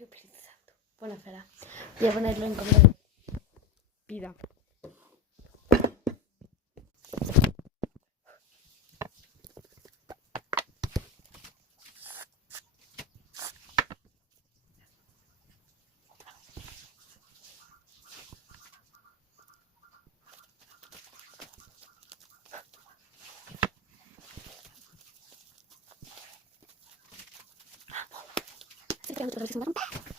Exacto. Bueno, espera. Voy a ponerlo en comida. Pida. Estoy esperando que